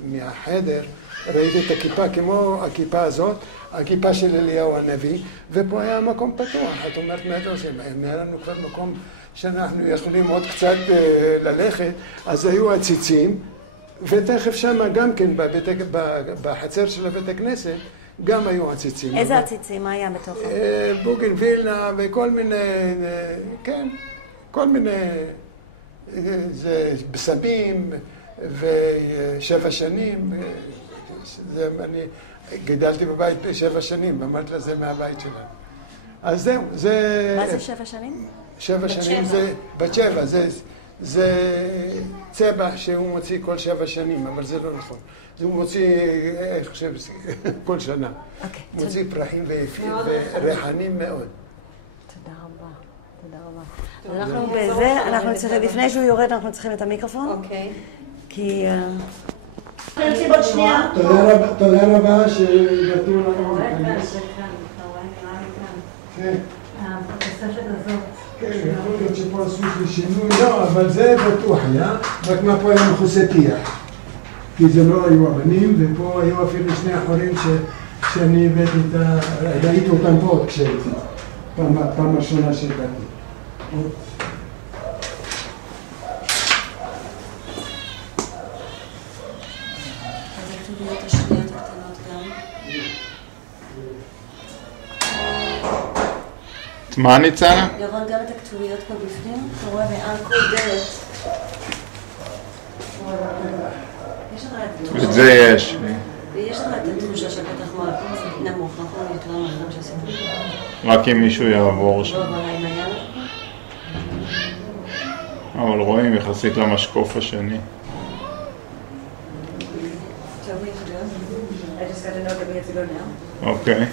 מהחדר, ראית את הכיפה כמו הכיפה הזאת, הכיפה של אליהו הנביא, ופה היה מקום פתוח. את אומרת, מה אתה עושה? היה לנו כבר מקום שאנחנו יכולים עוד קצת ללכת, אז היו הציצים, ותכף שמה גם כן בחצר של הבית הכנסת, גם היו הציצים. איזה הציצים? מה היה בתוכו? בוגנבילנה וכל מיני, כן, כל מיני, זה בסמים ושבע שנים. אני גידלתי בבית 7 שנים, ואמרתי לה זה מהבית שלנו. אז זהו, זה... מה זה 7 שנים? 7 שנים זה, בת 7, זה צבע שהוא מוציא כל 7 שנים, אבל זה לא נכון. הוא מוציא, אני חושב, כל שנה. הוא מוציא פרחים ויפים וריחנים מאוד. תודה רבה. אנחנו בזה, אנחנו צריכים, לפני שהוא יורד, אנחנו צריכים את המיקרופון. אוקיי. כי... נציב עוד שנייה. תודה רבה שנתנו לנו להיכנס. כן. התוספת הזאת. כן, יכול להיות שפה עשו לי שינוי. לא, אבל זה בטוח היה, רק מה פה היה מכוסה טיח. כי זה לא היו אבנים, ופה היו אפילו 2 חורים שאני הבאתי ראיתי אותם פה עוד כשהייתי. פעם ראשונה שהגעתי. מה ניצנה? ירון, גם את הכתוביות פה בפנים, אתה רואה מעל כל דלת. את זה יש. ויש לך את התחושה שבטח מאוד נמוך, נכון? יותר מהדברים שעשינו. רק אם מישהו יעבור שם. לא, אבל עם היד. אבל רואים יחסית למשקוף השני. I just got to know that we have to go now. אוקיי.